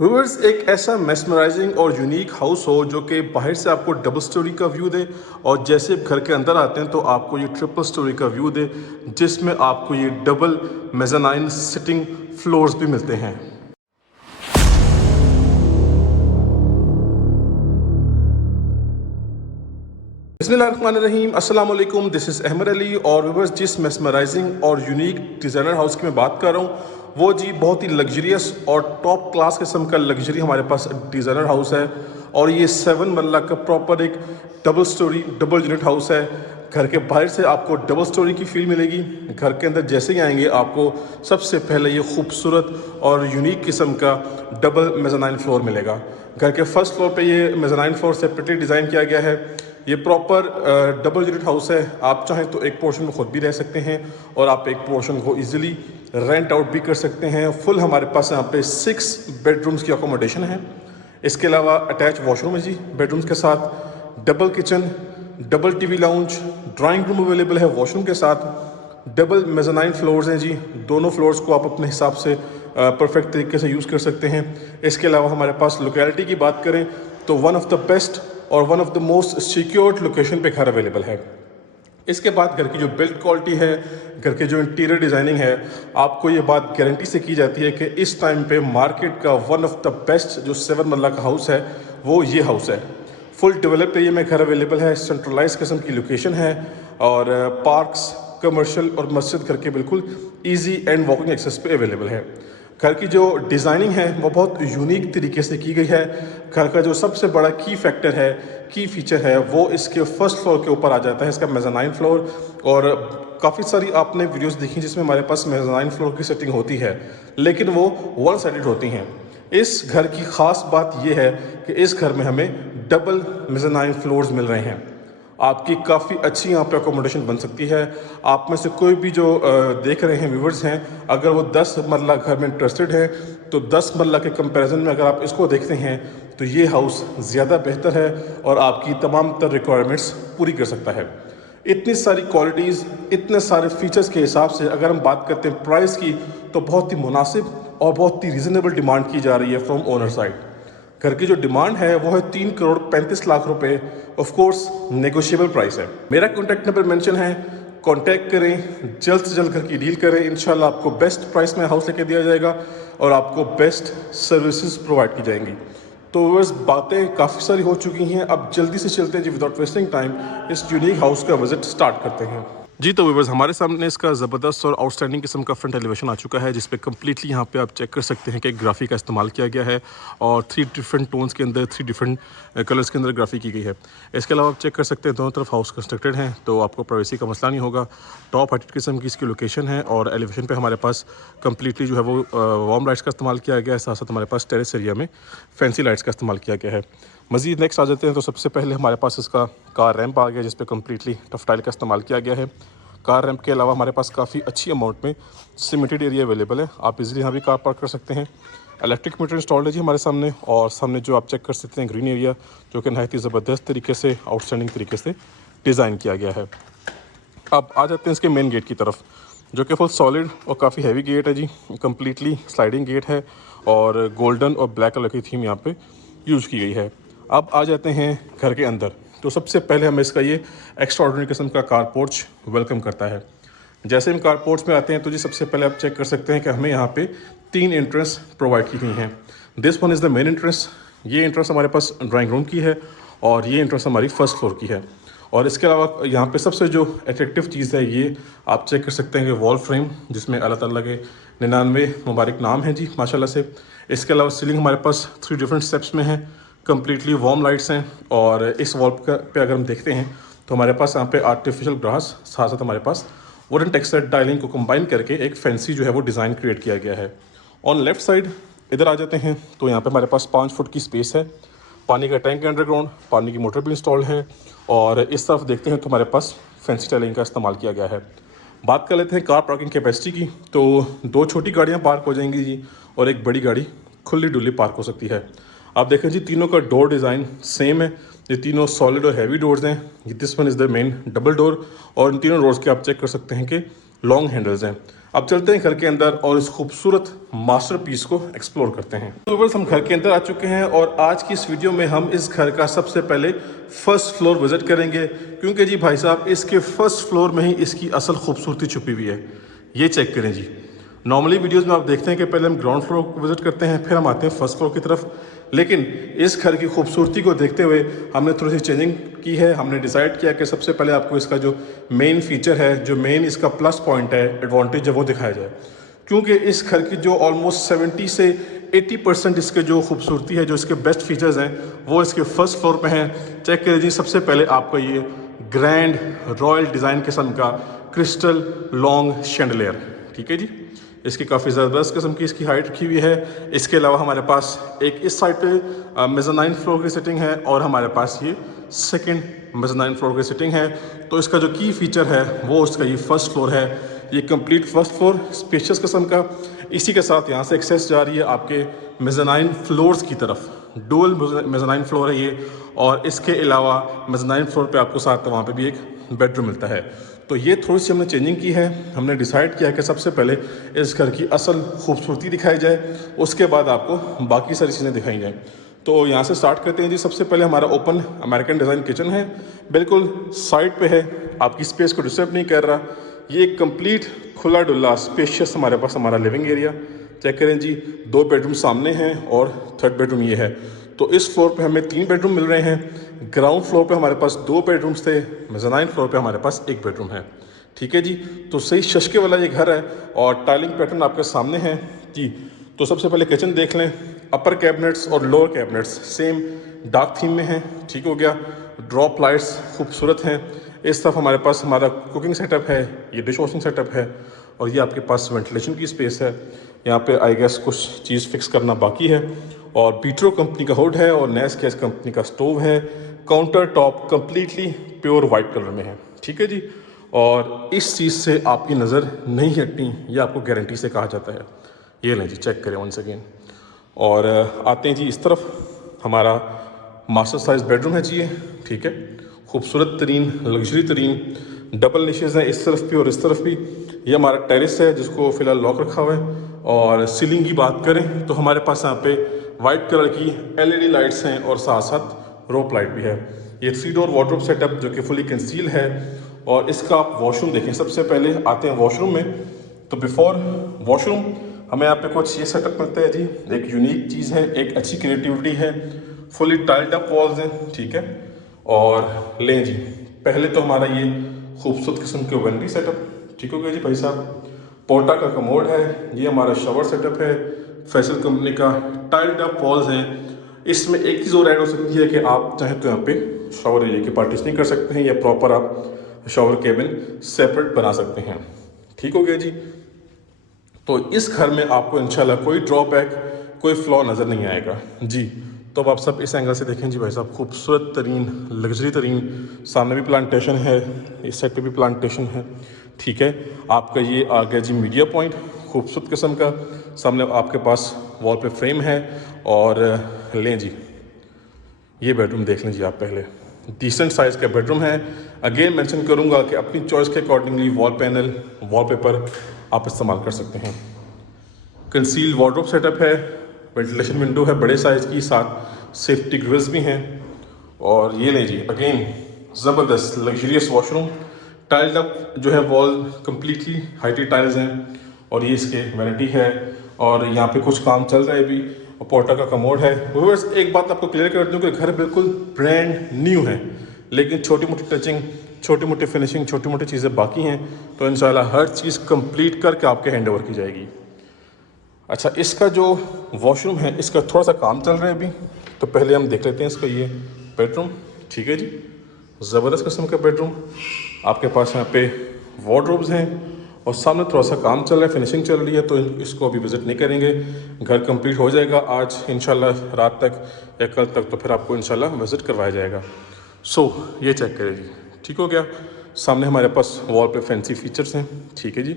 Viewers, एक ऐसा mesmerising और यूनिक हाउस हो जो कि बाहर से आपको डबल स्टोरी का व्यू दे और जैसे आप घर के अंदर आते हैं तो आपको ये ट्रिपल स्टोरी का व्यू दे, जिसमें आपको ये डबल मेज़ानाइन सिटिंग फ्लोर्स भी मिलते हैं। बिस्मिल्लाहिर्रहमानिर्रहीम, अस्सलाम वालेकुम, दिस इज़ अहमद अली। और व्यूअर्स, जिस मेस्मराइजिंग और यूनिक डिज़ाइनर हाउस की मैं बात कर रहा हूँ वो जी बहुत ही लग्जरियस और टॉप क्लास किस्म का लग्जरी हमारे पास डिज़ाइनर हाउस है। और ये 7 मरला का प्रॉपर एक double storey double unit house है। घर के बाहर से आपको डबल स्टोरी की फील मिलेगी, घर के अंदर जैसे ही आएंगे आपको सबसे पहले ये खूबसूरत और यूनिक किस्म का डबल मेज़ानाइन फ्लोर मिलेगा। घर के फर्स्ट फ्लोर पे ये मेज़ानाइन फ्लोर सेपरेटली डिज़ाइन किया गया है। ये प्रॉपर डबल यूनिट हाउस है। आप चाहें तो एक पोर्शन में खुद भी रह सकते हैं और आप एक पोर्शन को इजीली रेंट आउट भी कर सकते हैं। फुल हमारे पास यहाँ पे 6 बेडरूम्स की अकोमोडेशन है। इसके अलावा अटैच वॉशरूम है जी बेडरूम्स के साथ, double kitchen, double TV lounge, drawing room available है वॉशरूम के साथ, डबल मेज़ानाइन फ्लोर्स हैं जी। दोनों फ्लोर्स को आप अपने हिसाब से परफेक्ट तरीके से यूज़ कर सकते हैं। इसके अलावा हमारे पास लोकेलिटी की बात करें तो वन ऑफ द बेस्ट और one of the most secured location पे घर अवेलेबल है। इसके बाद घर की जो बिल्ड क्वालिटी है, घर के जो इंटीरियर डिज़ाइनिंग है, आपको ये बात गारंटी से की जाती है कि इस टाइम पे मार्केट का वन ऑफ द बेस्ट जो 7 मरला का हाउस है वो ये हाउस है। फुल डेवलप्ड एरिया में घर अवेलेबल है, सेंट्रलाइज किस्म की लोकेशन है और पार्क्स, कमर्शियल और मस्जिद घर के बिल्कुल ईजी एंड वॉकिंग एक्सेस पे अवेलेबल है। घर की जो डिज़ाइनिंग है वो बहुत यूनिक तरीके से की गई है। घर का जो सबसे बड़ा की फैक्टर है, की फीचर है, वो इसके फर्स्ट फ्लोर के ऊपर आ जाता है, इसका मेज़ानाइन फ्लोर। और काफ़ी सारी आपने वीडियोस देखी जिसमें हमारे पास मेज़ानाइन फ्लोर की सेटिंग होती है, लेकिन वो वन साइडेड होती हैं। इस घर की ख़ास बात यह है कि इस घर में हमें डबल मेज़ानाइन फ्लोर्स मिल रहे हैं। आपकी काफ़ी अच्छी यहाँ पे अकोमोडेशन बन सकती है। आप में से कोई भी जो देख रहे हैं व्यूवर्स हैं, अगर वो 10 मरला घर में इंटरेस्टेड है तो 10 मरला के कंपैरिजन में अगर आप इसको देखते हैं तो ये हाउस ज़्यादा बेहतर है और आपकी तमाम तर रिक्वायरमेंट्स पूरी कर सकता है। इतनी सारी क्वालिटीज़, इतने सारे फीचर्स के हिसाब से अगर हम बात करते हैं प्राइस की तो बहुत ही मुनासिब और बहुत ही रीज़नेबल डिमांड की जा रही है फ्रॉम ओनर साइड। घर की जो डिमांड है वो है 3 करोड़ 35 लाख रुपए। ऑफ कोर्स नेगोशिएबल प्राइस है। मेरा कॉन्टैक्ट नंबर मेंशन है, कॉन्टैक्ट करें, जल्द से जल्द घर की डील करें। इंशाल्लाह आपको बेस्ट प्राइस में हाउस लेके दिया जाएगा और आपको बेस्ट सर्विसेज प्रोवाइड की जाएंगी। तो बस बातें काफ़ी सारी हो चुकी हैं, अब जल्दी से चलते हैं जी विदाउट वेस्टिंग टाइम इस यूनिक हाउस का विजिट स्टार्ट करते हैं जी। तो व्यूअर्स, हमारे सामने इसका ज़बरदस्त और आउटस्टैंडिंग किस्म का फ्रंट एलिवेशन आ चुका है, जिस पे कम्प्लीटली यहाँ पे आप चेक कर सकते हैं कि ग्राफी का इस्तेमाल किया गया है और 3 डिफरेंट टोन्स के अंदर, 3 डिफरेंट कलर्स के अंदर ग्राफी की गई है। इसके अलावा आप चेक कर सकते हैं दोनों तरफ हाउस कंस्ट्रक्टेड हैं, तो आपको प्राइवेसी का मसला नहीं होगा। टॉप हाइटेड किस्म की इसकी लोकेशन है और एलिवेशन पर हमारे पास कम्प्लीटली जो है वो वार्म लाइट्स का इस्तेमाल किया गया है, साथ साथ हमारे पास टेरेस एरिया में फैंसी लाइट्स का इस्तेमाल किया गया है। मज़ीद नेक्स्ट आ जाते हैं तो सबसे पहले हमारे पास इसका कार रैंप आ गया, जिस पर कम्प्लीटली टफ टाइल का इस्तेमाल किया गया है। कार रैंप के अलावा हमारे पास काफ़ी अच्छी अमाउंट में सीमेंटेड एरिया अवेलेबल है, आप इजीली यहाँ भी कार पार्क कर सकते हैं। इलेक्ट्रिक मीटर इंस्टॉल्ड है जी हमारे सामने, और सामने जो आप चेक कर सकते हैं ग्रीन एरिया, जो कि नहायत ही ज़बरदस्त तरीके से, आउटस्टैंडिंग तरीके से डिज़ाइन किया गया है। अब आ जाते हैं इसके मेन गेट की तरफ, जो कि फुल सॉलिड और काफ़ी हैवी गेट है जी। कम्प्लीटली स्लाइडिंग गेट है और गोल्डन और ब्लैक कलर की थीम यहाँ पे यूज़ की गई है। अब आ जाते हैं घर के अंदर, तो सबसे पहले हमें इसका ये एक्स्ट्राऑर्डिनरी किस्म का कार पोर्च वेलकम करता है। जैसे हम कार पोर्च में आते हैं तो जी सबसे पहले आप चेक कर सकते हैं कि हमें यहाँ पे 3 एंट्रेंस प्रोवाइड की गई हैं। This one is the main entrance. ये एंट्रेंस हमारे पास ड्राइंग रूम की है और ये एंट्रेंस हमारी फर्स्ट फ्लोर की है। और इसके अलावा यहाँ पे सबसे जो अट्रैक्टिव चीज़ है ये आप चेक कर सकते हैं कि वॉल फ्रेम, जिसमें अल्लाह ताला के 99 मुबारक नाम हैं जी माशाल्लाह से। इसके अलावा सीलिंग हमारे पास 3 डिफरेंट स्टेप्स में है, कम्प्लीटली वार्म लाइट्स हैं। और इस वॉल पे अगर हम देखते हैं तो हमारे पास यहाँ पे आर्टिफिशियल ग्रास, साथ साथ हमारे पास वुडन टेक्सचर टाइलिंग को कंबाइन करके एक फैंसी जो है वो डिज़ाइन क्रिएट किया गया है। ऑन लेफ्ट साइड इधर आ जाते हैं तो यहाँ पे हमारे पास 5 फुट की स्पेस है, पानी का टैंक अंडरग्राउंड, पानी की मोटर भी इंस्टॉल्ड है। और इस तरफ देखते हैं तो हमारे पास फैंसी टाइलिंग का इस्तेमाल किया गया है। बात कर लेते हैं कार पार्किंग कैपेसिटी की, तो 2 छोटी गाड़ियाँ पार्क हो जाएंगी जी और एक बड़ी गाड़ी खुली डुली पार्क हो सकती है। आप देखें जी तीनों का डोर डिज़ाइन सेम है, ये तीनों सॉलिड और हैवी डोर्स हैं। This one is the main double door और इन तीनों डोर्स के आप चेक कर सकते हैं कि लॉन्ग हैंडल्स हैं। अब चलते हैं घर के अंदर और इस खूबसूरत मास्टरपीस को एक्सप्लोर करते हैं। तो बस हम घर के अंदर आ चुके हैं और आज की इस वीडियो में हम इस घर का सबसे पहले फर्स्ट फ्लोर विजिट करेंगे, क्योंकि जी भाई साहब इसके फर्स्ट फ्लोर में ही इसकी असल खूबसूरती छुपी हुई है। ये चेक करें जी। नॉर्मली वीडियोस में आप देखते हैं कि पहले हम ग्राउंड फ्लोर को विजिट करते हैं, फिर हम आते हैं फर्स्ट फ्लोर की तरफ, लेकिन इस घर की खूबसूरती को देखते हुए हमने थोड़ी सी चेंजिंग की है। हमने डिसाइड किया कि सबसे पहले आपको इसका जो मेन फीचर है, जो मेन इसका प्लस पॉइंट है, एडवांटेज है, वो दिखाया जाए, क्योंकि इस घर की जो ऑलमोस्ट 70 से 80% इसके जो खूबसूरती है, जो इसके बेस्ट फीचर्स हैं, वो इसके फर्स्ट फ्लोर पे हैं। चेक करिए जी। सबसे पहले आपका ये ग्रैंड रॉयल डिज़ाइन किस्म का क्रिस्टल लॉन्ग शैंडलियर, ठीक है जी। इसकी काफ़ी ज़बरदस्त किस्म की इसकी हाइट रखी हुई है। इसके अलावा हमारे पास एक इस साइड पे मेज़ानाइन फ्लोर की सेटिंग है और हमारे पास ये सेकंड मेज़ानाइन फ्लोर की सेटिंग है। तो इसका जो की फीचर है वो उसका ये फर्स्ट फ्लोर है। ये कंप्लीट फर्स्ट फ्लोर स्पेशियस किस्म का। इसी के साथ यहाँ से एक्सेस जा रही है आपके मेज़ानाइन फ्लोर्स की तरफ। डुअल मेज़ानाइन फ्लोर है ये, और इसके अलावा मेज़ानाइन फ्लोर पे आपको साथ वहाँ पे भी एक बेडरूम मिलता है। तो ये थोड़ी सी हमने चेंजिंग की है। हमने डिसाइड किया कि सबसे पहले इस घर की असल खूबसूरती दिखाई जाए, उसके बाद आपको बाकी सारी चीज़ें दिखाई जाएँ। तो यहाँ से स्टार्ट करते हैं जी। सबसे पहले हमारा ओपन अमेरिकन डिज़ाइन किचन है, बिल्कुल साइड पे है, आपकी स्पेस को डिस्टर्ब नहीं कर रहा। ये एक कंप्लीट खुला डुल्ला स्पेशियस हमारे पास हमारा लिविंग एरिया। चेक करें जी, 2 बेडरूम सामने हैं और 3rd बेडरूम ये है। तो इस फ्लोर पे हमें 3 बेडरूम मिल रहे हैं। ग्राउंड फ्लोर पे हमारे पास 2 बेडरूम्स थे, मेज़ानाइन फ्लोर पे हमारे पास 1 बेडरूम है, ठीक है जी। तो सही शशके वाला ये घर है और टाइलिंग पैटर्न आपके सामने है जी। तो सबसे पहले किचन देख लें। अपर कैबिनेट्स और lower cabinets same dark theme में हैं, ठीक हो गया। ड्रॉप लाइट्स खूबसूरत हैं। इस तरफ हमारे पास हमारा कुकिंग सेटअप है, ये डिश वॉशिंग सेटअप है, और ये आपके पास वेंटिलेशन की स्पेस है। यहाँ पे आई गेस कुछ चीज़ फिक्स करना बाकी है। और पीट्रो कंपनी का हुड है और नेस गैस कंपनी का स्टोव है। Counter top completely pure white colour में है, ठीक है जी। और इस चीज़ से आपकी नज़र नहीं हटनी, ये आपको गारंटी से कहा जाता है। ये लें जी, चेक करें वंस अगेन। और आते हैं जी इस तरफ। हमारा मास्टर साइज बेडरूम है जी ये, ठीक है। खूबसूरत तरीन लग्जरी तरीन डबल निशेज़ हैं इस तरफ भी और इस तरफ भी। ये हमारा टेरेस है जिसको फ़िलहाल लॉक रखा हुआ है। और सीलिंग की बात करें तो हमारे पास यहाँ पे वाइट कलर की LED लाइट्स हैं और साथ साथ रोप लाइट भी है। ये 3 डोर वार्डरोब सेटअप जो कि फुली कंसील है। और इसका आप वॉशरूम देखें। सबसे पहले आते हैं वॉशरूम में। तो बिफोर वॉशरूम हमें यहाँ पे कुछ ये सेटअप मिलता है जी। एक यूनिक चीज़ है, एक अच्छी क्रिएटिविटी है, फुली टाइल्ड अप वॉल्स हैं, ठीक है। और लें जी, पहले तो हमारा ये खूबसूरत किस्म के वेंटी सेटअप, ठीक हो गया जी भाई साहब। पोर्टा का कमोड है, ये हमारा शावर सेटअप है, फैसल कंपनी का। टाइल्ड अप वॉल्स हैं। इसमें एक चीज़ और ऐड हो सकती है कि आप चाहें तो यहाँ पे शावर एरिया की पार्टीशनिंग कर सकते हैं, या प्रॉपर आप शावर केबिन सेपरेट बना सकते हैं, ठीक हो गया जी। तो इस घर में आपको इंशाल्लाह कोई ड्रॉबैक, कोई फ्लॉ नज़र नहीं आएगा जी। तो अब आप सब इस एंगल से देखें जी भाई साहब। खूबसूरत तरीन लग्जरी तरीन, सामने भी प्लांटेशन है, इस साइड पे भी प्लांटेशन है, ठीक है। आपका ये आ गया जी मीडिया पॉइंट, खूबसूरत किस्म का। सामने आपके पास वॉल पे फ्रेम है। और लें जी, ये बेडरूम देख लें जी आप पहले। डिसेंट साइज़ का बेडरूम है। अगेन मेंशन करूँगा कि अपनी चॉइस के अकॉर्डिंगली वॉल पैनल, वॉलपेपर आप इस्तेमाल कर सकते हैं। कंसील वार्डरोब सेटअप है, वेंटिलेशन विंडो है बड़े साइज़ की, साथ सेफ्टी ग्रिल्स भी हैं। और ये लें जी, अगेन ज़बरदस्त लग्जरियस वॉशरूम। टाइल्ड अप जो है वॉल कम्प्लीटली हाइटी टाइल्स हैं। और ये इसके वैनिटी है। और यहाँ पे कुछ काम चल रहा है अभी। और पोर्टा का कमोड है। व्यूअर्स, एक बात आपको क्लियर कर दूँ कि घर बिल्कुल ब्रांड न्यू है, लेकिन छोटी मोटी टचिंग, छोटी मोटी फिनिशिंग, छोटी मोटी चीज़ें बाकी हैं। तो इंशाल्लाह हर चीज़ कंप्लीट करके आपके हैंड ओवर की जाएगी। अच्छा, इसका जो वॉशरूम है इसका थोड़ा सा काम चल रहा है अभी। तो पहले हम देख लेते हैं इसका ये बेडरूम, ठीक है जी। ज़बरदस्त किस्म का बेडरूम। आपके पास यहाँ पे वार्डरोब्स हैं और सामने थोड़ा सा काम चल रहा है, फिनिशिंग चल रही है। तो इसको अभी विज़िट नहीं करेंगे, घर कंप्लीट हो जाएगा आज इंशाल्लाह रात तक या कल तक, तो फिर आपको इंशाल्लाह विज़िट करवाया जाएगा। सो ये चेक करें जी, ठीक हो गया। सामने हमारे पास वॉल पे फैंसी फीचर्स हैं, ठीक है जी।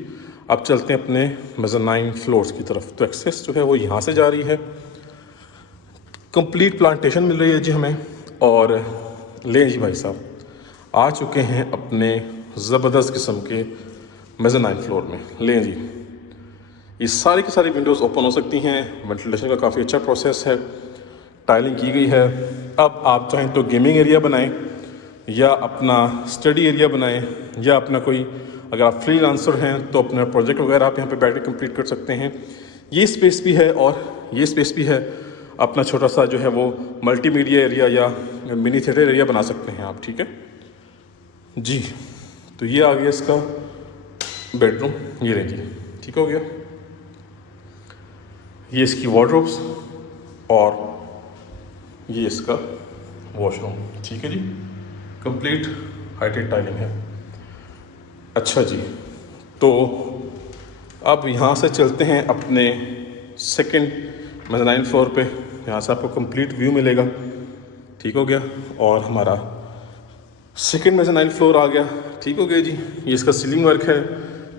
अब चलते हैं अपने मेज़ानाइन फ्लोर्स की तरफ। तो एक्सेस जो है वो यहाँ से जा रही है। कंप्लीट प्लांटेशन मिल रही है जी हमें। और लें जी भाई साहब, आ चुके हैं अपने ज़बरदस्त किस्म के मेज़ानाइन फ्लोर में। लें जी, ये सारी की सारी विंडोज़ ओपन हो सकती हैं। वेंटिलेशन का काफ़ी अच्छा प्रोसेस है, टाइलिंग की गई है। अब आप चाहें तो गेमिंग एरिया बनाएं या अपना स्टडी एरिया बनाएं, या अपना कोई, अगर आप फ्रीलांसर हैं तो अपना प्रोजेक्ट वगैरह आप यहाँ पे बैठ के कंप्लीट कर सकते हैं। ये स्पेस भी है और ये स्पेस भी है। अपना छोटा सा जो है वो मल्टीमीडिया एरिया या मिनी थिएटर एरिया बना सकते हैं आप, ठीक है जी। तो ये आ गया इसका बेडरूम, ये रहिए, ठीक हो गया। ये इसकी वार्डरोब्स और ये इसका वॉशरूम, ठीक है जी। कंप्लीट हाइटेड टाइलिंग है। अच्छा जी, तो अब यहाँ से चलते हैं अपने सेकंड मेज़ानाइन फ्लोर पे। यहाँ से आपको कंप्लीट व्यू मिलेगा, ठीक हो गया। और हमारा सेकंड मेज़ानाइन फ्लोर आ गया, ठीक हो गया जी। ये इसका सीलिंग वर्क है।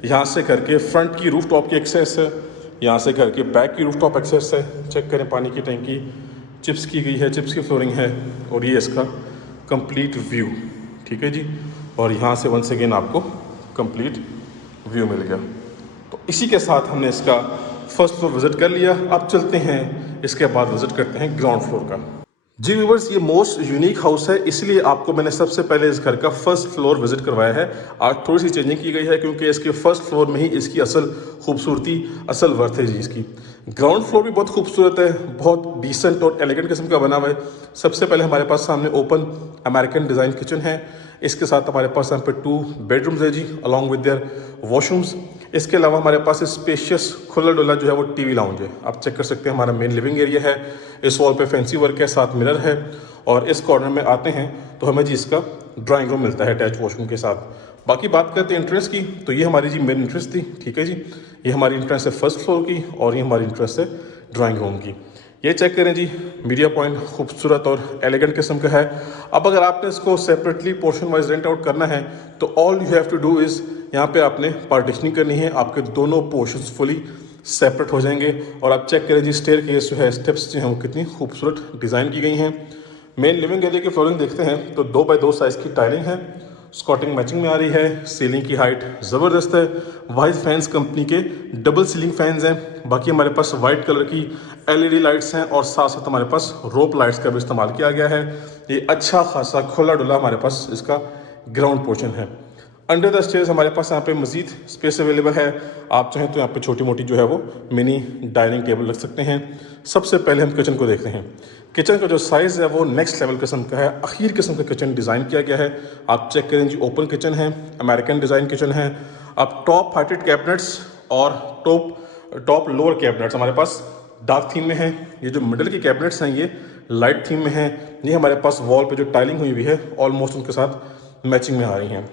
यहाँ से करके फ्रंट की रूफ टॉप की एक्सेस है, यहाँ से करके बैक की रूफ टॉप एक्सेस है। चेक करें, पानी की टंकी चिप्स की गई है, चिप्स की फ्लोरिंग है। और ये इसका कंप्लीट व्यू, ठीक है जी। और यहाँ से वंस अगेन आपको कंप्लीट व्यू मिल गया। तो इसी के साथ हमने इसका फर्स्ट फ्लोर विज़िट कर लिया। अब चलते हैं, इसके बाद विज़िट करते हैं ग्राउंड फ्लोर का। जी व्यूवर्स, ये मोस्ट यूनिक हाउस है, इसलिए आपको मैंने सबसे पहले इस घर का फर्स्ट फ्लोर विजिट करवाया है। आज थोड़ी सी चेंजिंग की गई है क्योंकि इसके फर्स्ट फ्लोर में ही इसकी असल खूबसूरती, असल वर्थ है जी इसकी। ग्राउंड फ्लोर भी बहुत खूबसूरत है, बहुत डिसेंट और एलिगेंट किस्म का बना हुआ है। सबसे पहले हमारे पास सामने ओपन अमेरिकन डिज़ाइन किचन है। इसके साथ हमारे पास यहाँ पे 2 बेडरूम्स है जी, अलॉन्ग विद देयर वॉशरूम्स। इसके अलावा हमारे पास स्पेशियस खुला डुला जो है वो टीवी लाउंज है। आप चेक कर सकते हैं, हमारा मेन लिविंग एरिया है। इस वॉल पे फैंसी वर्क है, साथ मिरर है। और इस कॉर्नर में आते हैं तो हमें जी इसका ड्राइंग रूम मिलता है अटैच वॉशरूम के साथ। बाकी बात करते हैं एंट्रेंस की, तो ये हमारी जी मेन एंट्रेंस थी, ठीक है जी। ये हमारी एंट्रेंस है फर्स्ट फ्लोर की और ये हमारी एंट्रेंस है ड्राइंग रूम की। ये चेक करें जी, मीडिया पॉइंट खूबसूरत और एलिगेंट किस्म का है। अब अगर आपने इसको separately portion wise rent out करना है तो all you have to do is, यहाँ पे आपने पार्टीशनिंग करनी है, आपके दोनों पोर्शंस फुली सेपरेट हो जाएंगे। और आप चेक करें जी, स्टेयर केस जो है, स्टेप्स जो हैं वो कितनी खूबसूरत डिज़ाइन की गई हैं। मेन लिविंग एरिया की फ्लोरिंग देखते हैं तो 2x2 साइज़ की टाइलिंग है, स्कॉटिंग मैचिंग में आ रही है। सीलिंग की हाइट ज़बरदस्त है। वाइज फैंस कंपनी के डबल सीलिंग फैंस हैं। बाकी हमारे पास वाइट कलर की एलईडी लाइट्स हैं और साथ साथ हमारे पास रोप लाइट्स का भी इस्तेमाल किया गया है। ये अच्छा खासा खुला डुला हमारे पास इसका ग्राउंड पोर्शन है। अंडर द स्टेयर्स हमारे पास यहाँ पे मजीद स्पेस अवेलेबल है। आप चाहें तो यहाँ पे छोटी मोटी जो है वो मिनी डाइनिंग टेबल रख सकते हैं। सबसे पहले हम किचन को देखते हैं। किचन का जो साइज़ है वो नेक्स्ट लेवल किस्म का है, अखीर किस्म का किचन डिज़ाइन किया गया है। आप चेक करें जी, ओपन किचन है, अमेरिकन डिज़ाइन किचन है। अब टॉप हाइटेड कैबिनेट्स और टॉप लोअर कैबिनेट्स हमारे पास डार्क थीम में है। ये जो मिडल की कैबिनेट्स हैं ये लाइट थीम में हैं। ये हमारे पास वॉल पे जो टाइलिंग हुई हुई है ऑलमोस्ट उनके साथ मैचिंग में आ रही हैं।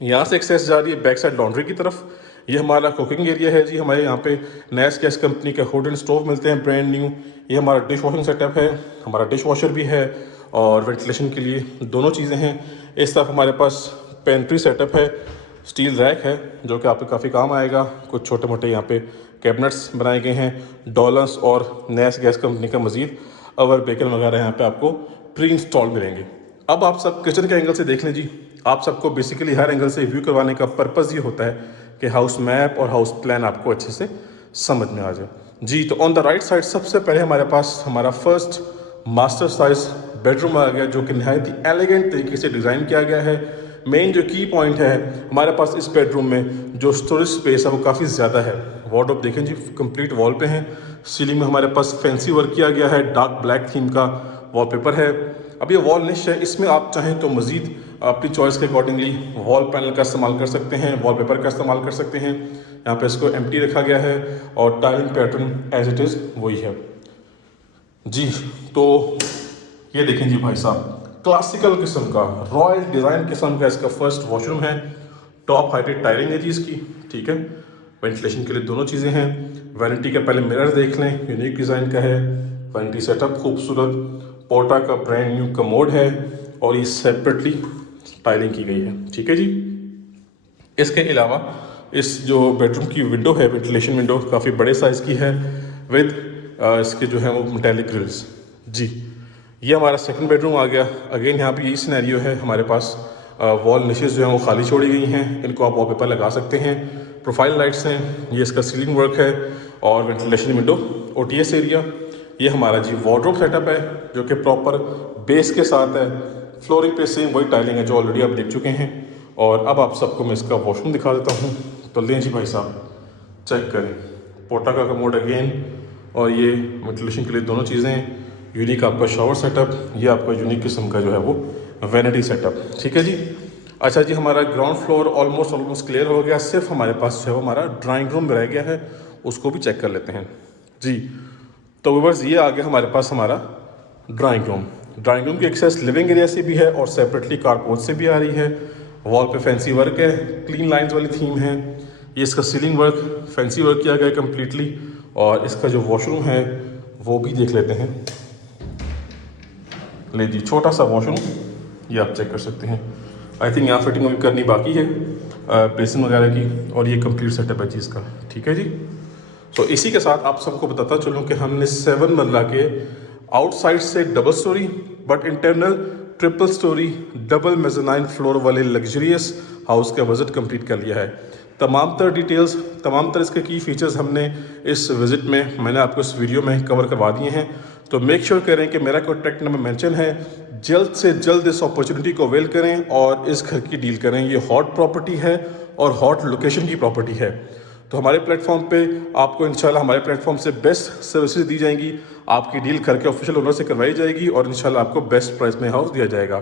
यहाँ से एक्सेस जा रही है बैक साइड लॉन्ड्री की तरफ। ये हमारा कुकिंग एरिया है जी। हमारे यहाँ पे नैस गैस कंपनी के हुड एंड स्टोव मिलते हैं ब्रांड न्यू। ये हमारा डिश वॉशिंग सेटअप है, हमारा डिश वॉशर भी है और वेंटिलेशन के लिए दोनों चीज़ें हैं। इस तरफ हमारे पास पेंट्री सेटअप है, स्टील रैक है जो कि आपको काफ़ी काम आएगा। कुछ छोटे मोटे यहाँ पे कैबिनेट्स बनाए गए हैं। डॉलर्स और नैस गैस कंपनी का मज़ीद अवर बेकन वगैरह यहाँ पे आपको प्री इंस्टॉल मिलेंगे। अब आप सब किचन के एंगल से देख लें जी। आप सबको बेसिकली हर एंगल से व्यू करवाने का पर्पज़ ये होता है कि हाउस मैप और हाउस प्लान आपको अच्छे से समझ में आ जाए जी। तो ऑन द राइट साइड सबसे पहले हमारे पास हमारा फर्स्ट मास्टर साइज बेडरूम आ गया जो कि नहायत ही एलिगेंट तरीके से डिज़ाइन किया गया है। मेन जो की पॉइंट है हमारे पास इस बेडरूम में जो स्टोरेज स्पेस है वो काफ़ी ज़्यादा है। वार्डरोब देखें जी, कंप्लीट वॉल पे हैं। सीलिंग में हमारे पास फैंसी वर्क किया गया है, डार्क ब्लैक थीम का वॉलपेपर है। अब ये वॉल निश है, इसमें आप चाहें तो मज़ीद अपनी चॉइस के अकॉर्डिंगली वॉल पैनल का इस्तेमाल कर सकते हैं, वॉलपेपर का इस्तेमाल कर सकते हैं। यहाँ पे इसको एम्प्टी रखा गया है और tiling pattern as it is वही है जी। तो ये देखें जी भाई साहब, क्लासिकल किस्म का रॉयल डिज़ाइन किस्म का इसका फर्स्ट वॉशरूम है। टॉप हाइटेड टाइलिंग है जी इसकी, ठीक है। वेंटिलेशन के लिए दोनों चीज़ें हैं। वैनिटी का पहले मिरर देख लें, यूनिक डिज़ाइन का है। वैनिटी सेटअप खूबसूरत, पोर्टा का ब्रांड न्यू कमोड है और ये सेपरेटली टाइलिंग की गई है, ठीक है जी। इसके अलावा इस जो बेडरूम की विंडो है, वेंटिलेशन विंडो काफ़ी बड़े साइज़ की है विद इसके जो है वो मेटालिक ग्रिल्स जी। ये हमारा सेकंड बेडरूम आ गया। अगेन यहाँ पे यही सिनेरियो है, हमारे पास वॉल निशेस जो हैं वो खाली छोड़ी गई हैं, इनको आप वॉलपेपर लगा सकते हैं। प्रोफाइल लाइट्स हैं, ये इसका सीलिंग वर्क है और वेंटिलेशन विंडो, OTS एरिया। ये हमारा जी वार्डरोब सेटअप है जो कि प्रॉपर बेस के साथ है। फ्लोरिंग पे सेम वही टाइलिंग है जो ऑलरेडी आप देख चुके हैं। और अब आप सबको मैं इसका वॉशरूम दिखा देता हूँ। तो लें जी भाई साहब, चेक करें, पोटा का कमोड अगेन, और ये वेंटिलेशन के लिए दोनों चीज़ें। यूनिक आपका शावर सेटअप, ये आपका यूनिक किस्म का जो है वो वैनिटी सेटअप। ठीक है जी। अच्छा जी, हमारा ग्राउंड फ्लोर ऑलमोस्ट क्लियर हो गया। सिर्फ हमारे पास जो है वो हमारा ड्राइंग रूम रह गया है, उसको भी चेक कर लेते हैं जी। तो व्यूअर्स, ये आ गया हमारे पास हमारा ड्राइंग रूम की एक्सेस लिविंग एरिया से भी है और सेपरेटली कारपोर्ट से भी आ रही है। वॉल पे फैंसी वर्क है, क्लीन लाइंस वाली थीम है। ये इसका सीलिंग वर्क फैंसी वर्क किया गया है कम्प्लीटली। और इसका जो वॉशरूम है वो भी देख लेते हैं। ले जी, छोटा सा वॉशरूम, ये आप चेक कर सकते हैं। आई थिंक यहाँ फिटिंग अभी करनी बाकी है बेसिन वगैरह की, और ये कंप्लीट सेटअप है जी इसका। ठीक है जी। सो इसी के साथ आप सबको बताता चलूँ कि हमने 7 मरला के आउटसाइड से double story but internal triple story double mezzanine floor वाले लग्जरियस हाउस का विज़िट कंप्लीट कर लिया है। तमाम तर डिटेल्स, तमाम तर इसके की फ़ीचर्स हमने इस विज़िट में, मैंने आपको इस वीडियो में कवर करवा दिए हैं। तो मेक श्योर करें कि मेरा कॉन्टैक्ट नंबर मेंशन है, जल्द से जल्द इस अपॉर्चुनिटी को अवेल करें और इस घर की डील करें। ये हॉट प्रॉपर्टी है और हॉट लोकेशन की प्रॉपर्टी है। तो हमारे प्लेटफॉर्म पे आपको इंशाल्लाह हमारे प्लेटफॉर्म से बेस्ट सर्विसेज दी जाएंगी। आपकी डील घर के ऑफिशियल ओनर से करवाई जाएगी और इंशाल्लाह आपको बेस्ट प्राइस में हाउस दिया जाएगा।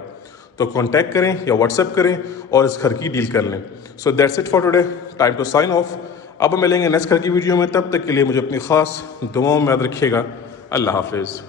तो कांटेक्ट करें या व्हाट्सएप करें और इस घर की डील कर लें। So that's it for today, time to sign off. अब मिलेंगे नेक्स्ट घर की वीडियो में, तब तक के लिए मुझे अपनी ख़ास दुआओं में याद रखिएगा। अल्लाह हाफिज़।